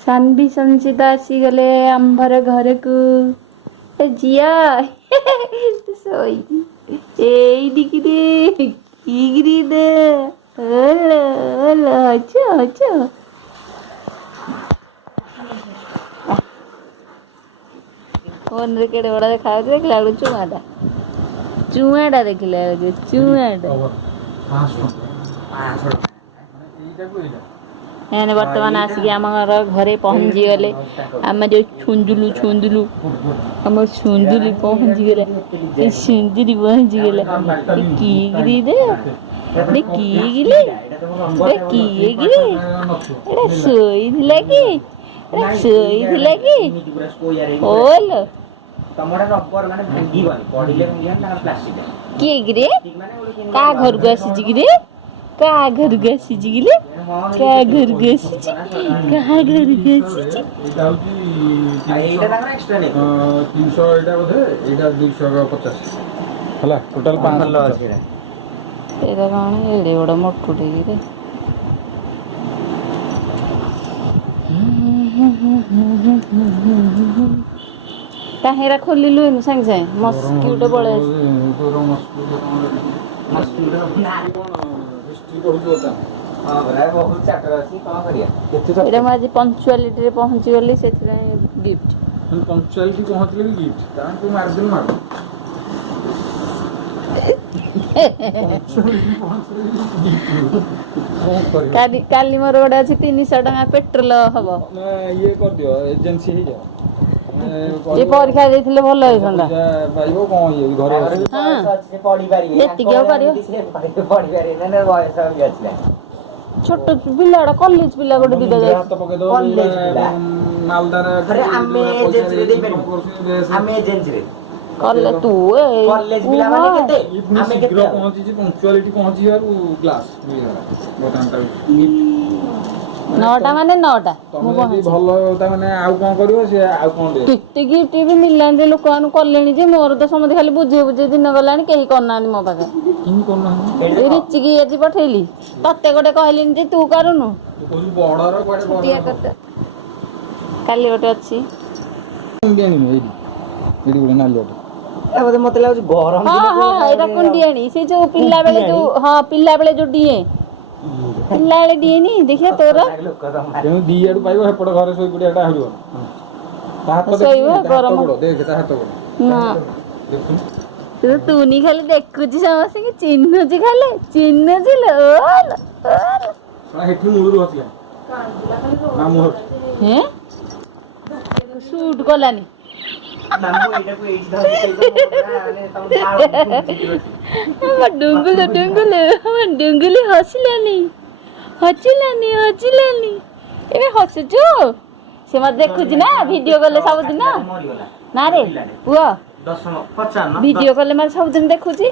सानवी संचिता आसीगले आंबर घर को जिया सोई किगिरी दे हेलो हेलो अच्छा अच्छा फोन रे केड़े बड़ा देखा देखला चुआटा देखला चुआटा एने वर्तमान आसिक आम घरे पहुँची गले आम जो छुंदुलु आम सुंदुली पहुँची गले सुंदरी पहुँची गले किगिरी दे किगिरी किगिरी एटा सोई कि ओल किए गिरे का घर को आसी गिरे का घर को आसी गिले का घर को आसी का घर को आसी एटा तांगर एक्स्ट्रा नै 300 एटा बोधे एटा 250 हला टोटल 500 अछि एटा कोन एडे बड़ मोटू गिरे ताहेरा खोलिलु संग संग मस्किटो पळे एटा आज पंक्चुअलिटी रे पहुंची गली से गिफ्ट पंक्चुअलिटी पहुंचले भी गिफ्ट तान को मार दिल मार काली मोर गोटे अच्छे 300 टका पेट्रोल हम ये कर दियो एजेंसी ही जाओ ये परीक्षा देथिले भलो होइसंदा पाइबो कोन ये घरे हां से पढी पारी एति के पारियो पढी पारी ने बयस भी अछि छोट पिलाडा कॉलेज पिला गोटे दिदा जाय हाथ पके दो मालदार अरे आमे एजेंसी रे देबे आमे एजेंसी रे कॉलेज तू कॉलेज पिला माने केते आमे केते पहुंची जी पंक्चुअलिटी पहुंची यार क्लास बतांता नौटा माने नौटा मु भलो ता माने आउ कोन करियो से आउ कोन दे किते गिफ्ट भी मिलान रे लोकान कलेनी जे मोर तो समझ खाली बुझे बुझे दिन गलानी केही करनानी मो पाखे किन करना ए रिची की एजी पठेली तत्ते गोटे कहलिन जे तू करूनु तू बडर कोडे दिया करते काली गोटे अछि इंडियन एडी एडी गोटे नालियाटे ए बोले मते लागु गरम हां हां एटा कुंडियानी से जो पिल्ला बेले जो हां पिल्ला बेले जो डिए पिल्ला बेले डिए नी देखिया तोरा तेनु दी एडु पाइबो हेपड घरे सोई गुडियाटा हरियो ता हाथ सोइबो गरम देख ता हाथ गोड़ ना तू नी खाली देखुची समस्त की चिन्हजी खाली चिन्हजी लोल सळा हेठी मुळुर हसिया ना मुहट हैं शूट कोलानी नामो एटा को एज धरि माने तम डुंगुल हसिलानी एबे हसुचो से मत देखुची ना वीडियो गले सब दिन ना रे पुआ 10 वीडियो कॉल में सब दिन देखुची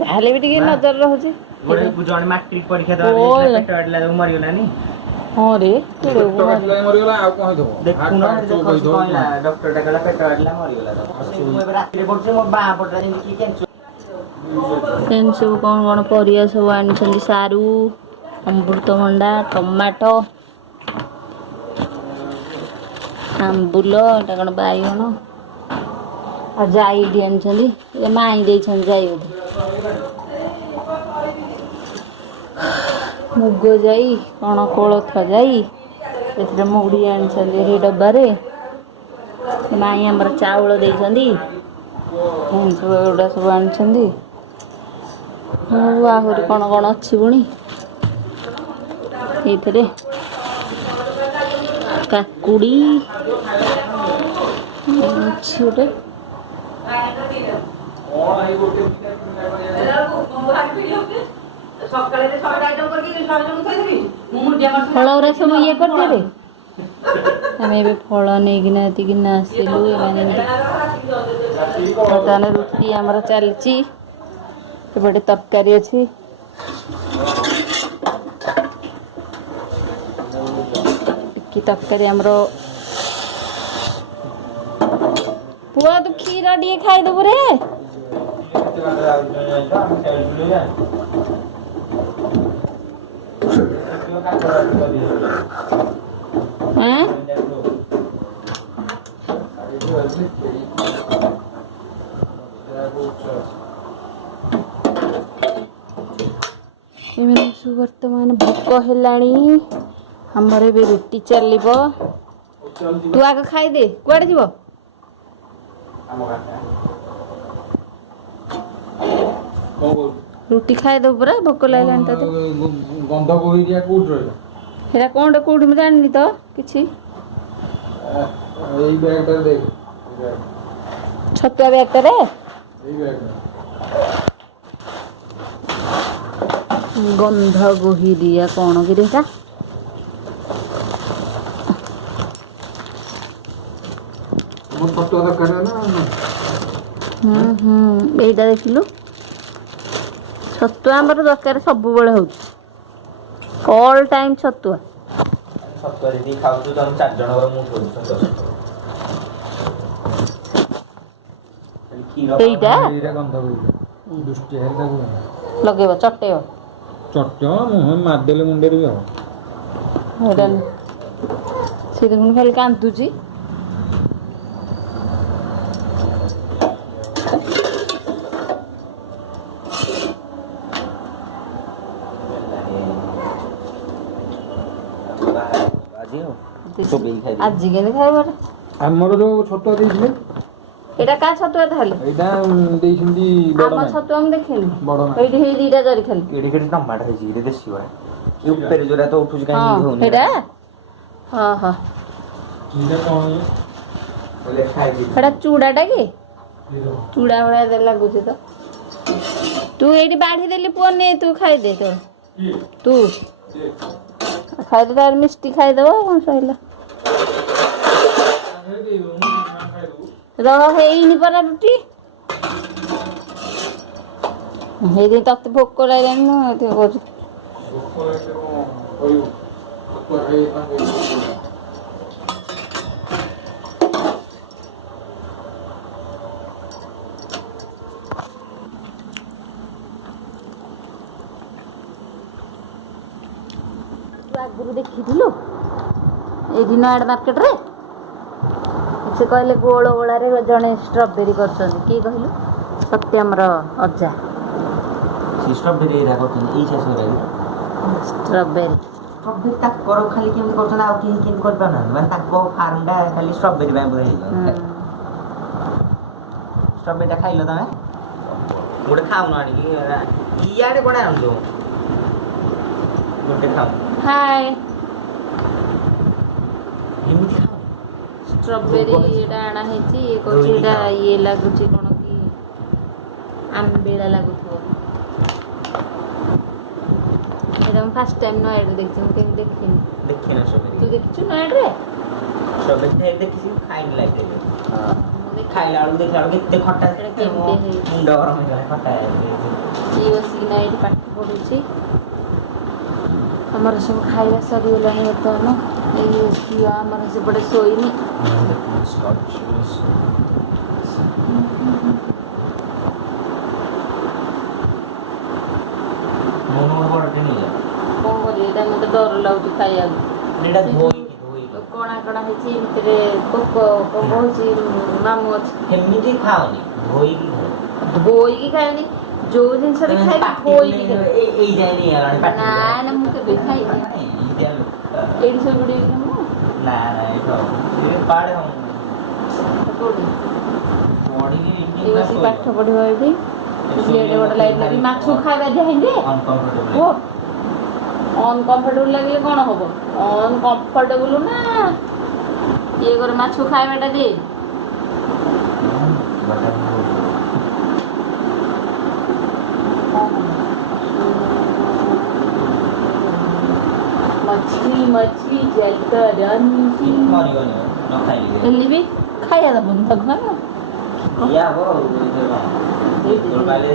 ताले भी टिके नजर रहउची गोटे जण मैट्रिक परीक्षा दे पेट अडला मरि गेलानी हां रे पेट अडला मरि गेला आ कोन हेदो देखुना कहला डॉक्टर डगला पेट अडला मरि गेला मु राति रे पडछ मो बा पडला जे की कैंसर सेन सब कौन परिया सब आनी सारू अमृतभंडा टमाटो आंबुल एटा कौन बाइगण आ जाई आनी ये माई दे जाई मुग जाई कौन कोलथ जाई से मुड़ी आनी डब्बारे माई आमर चाउल देइछंदी सब आनी आहरी कौन कौन अच्छी पुणी ये काकुड़ी अच्छी गोटे फल सब ये करदे आम ए फल नहीं आसलु बर्तमान रुटी आमर चलती एपटे तरकारी अच्छी टिकी तरकारी आमर पुआ तू खीरा टे खाईदेबू रे हाँ ହେଲାଣି ଆମର ଏବେ ରୁଟି ଚାଲିବ ତୁ ଆଗ ଖାଇଦେ କୁଆଡେ ଯିବ ଆମ ଗାଁଟା କଣ କହୁଛୁ? ରୁଟି ଖାଇଦବୁ ପୁରା ଭୋକ ଲାଗିଲାଣି ତତେ ଗନ୍ଧ କୋଇରିଆ କୋଉଠି ରହିବ? ସେଟା କଣଟା କୋଉଠି ମୁଁ ଜାଣିନି ତ କିଛି ଏଇ ବ୍ୟାଗଟା ଦେଖ ଛତୁଆ ବ୍ୟାଗଟାରେ ଏଇ ବ୍ୟାଗଟା ଗନ୍ଧ ଗୋହିରିଆ କଣ କିରେ ଏଟା ମୋ ଛତୁଆ ଦରକାର ନା ଏଇଟା ଦେଖିଲୁ ଛତୁଆ ଆମର ଦରକାର ସବୁବେଳେ ହଉଛି ଅଲ୍ ଟାଇମ୍ ଛତୁଆ ଛତୁଆ ଯଦି ଖାଉଛୁ ତମେ 4 ଜଣଙ୍କର ମୁଁ ଖାଉଛି ଛତୁଆ ଏଇଟା ଏଇଟା ଗନ୍ଧ କୋଇରିଆ ଦୃଷ୍ଟି ହେଲେ ତାକୁ ଲଗେଇବ ଚଟେଇବ ଚଟ ମୁହଁ ମାରିଦେଲେ ମୁଣ୍ଡରେ ବି ହବ ଏଇଟା ସେ ଦେଖୁନ ଖାଲି କାନ୍ଦୁଛି ଆଜି କେମିତି ଖାଇବ ଆମର ଯୋଉ ଛତୁଆ ଦେଇଥିଲେ ଏଇଟା କାହା ଛତୁଆ ତାହେଲେ ଏଇଟା ଦେଇଛନ୍ତି ବଡ ଆମ ମାଇଁ ଛତୁଆ ମୁଁ ଦେଖିନି ବଡ ମାଇଁ ଏଇଠି ହେଇ ଦିଟା ଜରି ଖାଲି କେଡେ କେଡେ ଟମାଟୋ ହେଇଛି କିରେ ଦେଶୀ ଭଳିଆ ଏ ଉପରେ ଯୋଉଟା ତ ଉଠୁଛି କାହିଁ ହଁ ହଉନି ସେଇଟା ହଁ ହଁ ଏଇଟା କଣ ବୋଲେ ଖାଇବି ସେଟା ଚୁଡାଟା କି ଚୁଡା ଭଳିଆ ଲାଗୁଛି ତ ତୁ ଏଇଠି ବାଢି ଦେଲି ପୁଅ ନେ ତୁ ଖାଇଦେ ତୋର ତୁ ଖାଇଦେ ତାର ମିଷ୍ଟି ଖାଇଦବ କଣ ସଇଲା ରହ ହେଇନି ପରା ରୁଟି ହେଇନି ତତେ ଭୋକ ଲାଗିଲାଣି ମୁଁ ଏଠି କହୁଛି ତୁ ଆଗରୁ ଦେଖିଥିଲୁ ଏଇଠି ନୟାଗଡ଼ ମାର୍କେଟରେ ସେ କହିଲେ ଗୋଳ ଗୋଳାରେ ଜଣେ ଷ୍ଟ୍ରବେରୀ କରୁଛନ୍ତି କିଏ କହିଲୁ ସତ୍ୟମର ଅଜା ଷ୍ଟ୍ରବେରୀ ଏଇଟା କରୁଛନ୍ତି ଏଇ ଚାଷ ଷ୍ଟ୍ରବେରୀ ଷ୍ଟ୍ରବେରୀ ତାଙ୍କର ଖାଲି କେମିତି କରୁଛନ୍ତି ଆଉ କେହି କେମିତି କରିପାରୁନାହାନ୍ତି ମାନେ ତାଙ୍କ ଫାର୍ମଟା ଖାଲି ଷ୍ଟ୍ରବେରୀ ପାଇଁ ପୁରା ହେଇଯିବ ଷ୍ଟ୍ରବେରୀଟା ଖାଇଲ ତମେ ଗୋଟେ ଖାଉନ ଆଣିକି ଇଆଡ଼େ କ'ଣ ଆଣୁଛୁ ଗୋଟେ ଖାଉ ହାଏ ଏମିତି ଖାଉ ଷ୍ଟ୍ରବେରୀ ଏଇଟା ଆଣା ହେଇଛି ଇଏ କହୁଛି ଏଇଟା ଇଏ ଲାଗୁଛି କ'ଣ କି ଆମ୍ବିଳା ଲାଗୁଥିବ ଏଇଟା ମୁଁ ଫାର୍ଷ୍ଟ ଟାଇମ୍ ନୟାଗଡ଼ରେ ଦେଖିଛି ମୁଁ କେମିତି ଦେଖିନି ଦେଖିନ ଷ୍ଟ୍ରବେରୀ ତୁ ଦେଖିଛୁ ନୟାଗଡ଼ରେ ଷ୍ଟ୍ରବେରୀ ଦେଖିଛି ଖାଇନି ଲାଇଫରେ ଖାଇଲା ବେଳକୁ ଦେଖିଲା ବେଳକୁ ଏତେ ଖଟା ମୁଣ୍ଡ ଗରମ ହେଇଗଲା ଖଟା ଇଏ ବସିକିନା ଏଇଠି ପାଠ ପଢ଼ୁଛି ଆମର ସବୁ ଖାଇବା ସରିଗଲାଣି ବର୍ତ୍ତମାନ ଏଇ ଝିଅ ଆମର ସେପଟେ ଶୋଇନି କ'ଣ କରିବି ଏଇଟା ମୋତେ ଡର ଲାଗୁଛି ଖାଇବାକୁ କଣା କଣା ହେଇଛି ଭିତରେ ପୋକ ହେଉଛି ମାମୁଁ ଅଛି ଏମିତି ଖାଅନି ଧୋଇକି ଧୋଇକି ଖାଇନି ଯୋଉ ଜିନିଷରେ ଖାଇବି ଧୋଇକି ଏଇ ଯାଏ ନା ନା ମୁଁ କେବେ ଖାଇନି ଏଇଠି ସବୁ ବୁଡ଼ିକି ମୁଁ ନା ପାଡ଼େ କୋଉଠି ପଢ଼ିକି ଏଇ ବସି ପାଠ ପଢ଼ିବ ଏଇଠି ଏଡ଼େ ବଡ଼ ଲାଇଟ୍ ଲାଗି ମାଛ ଖାଇବା ଦିଆହେଇନି କୁହ ଅନକମ୍ଫର୍ଟେବୁଲ୍ ଲାଗିଲେ କ'ଣ ହବ ଅନକମ୍ଫର୍ଟେବୁଲ୍ ନା ଇଏ କରି ମାଛ ଖାଇବାଟା ଦିଏ मछली मछली जलकर ହେଲେ ବି ଖାଇବା ଦେବନି ତାକୁ ନା ଯେତେବେଳେ ପାଇଲେ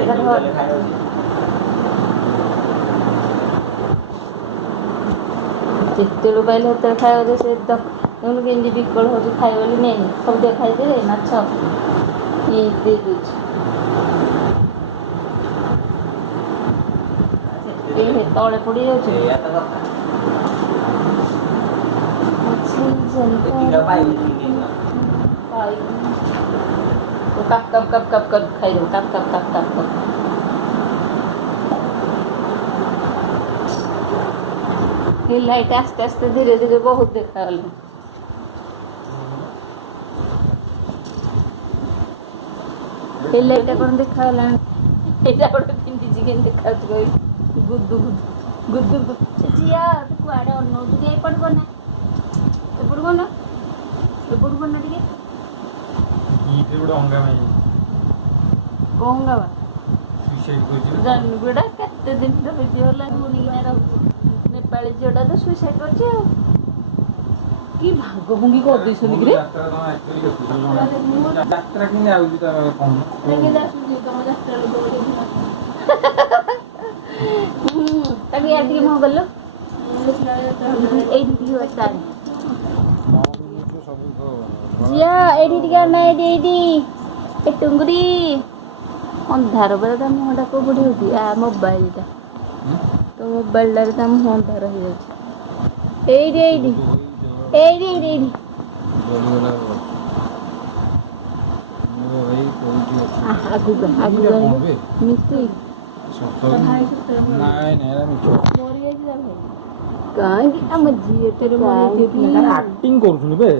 ସେତେବେଳେ ଖାଇବା ଦେ ସେ ଦେଖୁନୁ କେମିତି ବିକଳ ହେଉଛି ଖାଇବ ବୋଲି ନେଇନି ସବୁ ଦିଅ ଖାଇଦେବେ ମାଛ ଇଏ ଦେଇ ଦେଉଛି ତଳେ ପଡ଼ି ଯାଉଛି कप कप कप कप कर खाई दो cup cup cup cup cup ये लाइट आस्ते आस्ते धीरे धीरे बहुत देखा गल ये लाइट कौन देखा गला एटा गोटे पिंडी चिकन देखा गई गुद्दू गुद्दू गुद्दू जिया तू कुआडे अनौ तू ए पड़बो ना टिके ଇଟେ ଗୋଟେ ଅଙ୍ଗା ମାଇ कहूंगा बा ସୁଇସାଇଡ୍ କରିଛି जन गुड़ा केते दिन रो वीडियो ला गुनी ना रह नेपाली जोड़ा तो सुसाइड करछ की भाग भंगी कर दै सनी रे ଯାତ୍ରା ତମ ଆକ୍ଚୁଆଲି ଦେଖୁଛ ଯାତ୍ରା କେମିତି ଆଉଛି ତାର କଣ रे जा सुनी तम जात्रा लो तभी यार के mo गल्लो एई दी होता जिया एडी टिका ना एडी ए टुंगरी अंधार बेला ता मुहटा को बड़ी होती आ मोबाइल टा तो मोबाइल टा ता मुह अंधार हो जाय एडी आगु मिस्त्री काई हम जिए तेरे मन के एक्टिंग କରୁଛନ୍ତି ବେ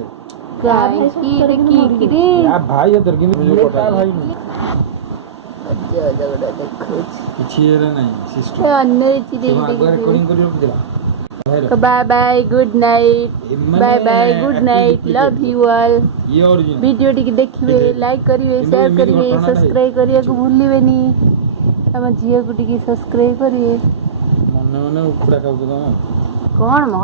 काई की रे ଆ ଭାଇ ଏଥର କିନ୍ତୁ ଭାଇ देखो କିଛି ଏରା ନାହିଁ ସିଷ୍ଟମ अन्य चीज ଆଗୁଆ ରେକର୍ଡିଂ କରି ରଖିଦେଲା bye bye good night bye bye good night love you all ଇଏ ଅରିଜିନାଲ वीडियो टी देखिए लाइक करिए शेयर करिए सब्सक्राइब करिए को भूलिबेनी हम झियो को टी सब्सक्राइब करिए ମନେ ମନେ ଉକୁଡା ଖାଉଛ ତମେ कौन म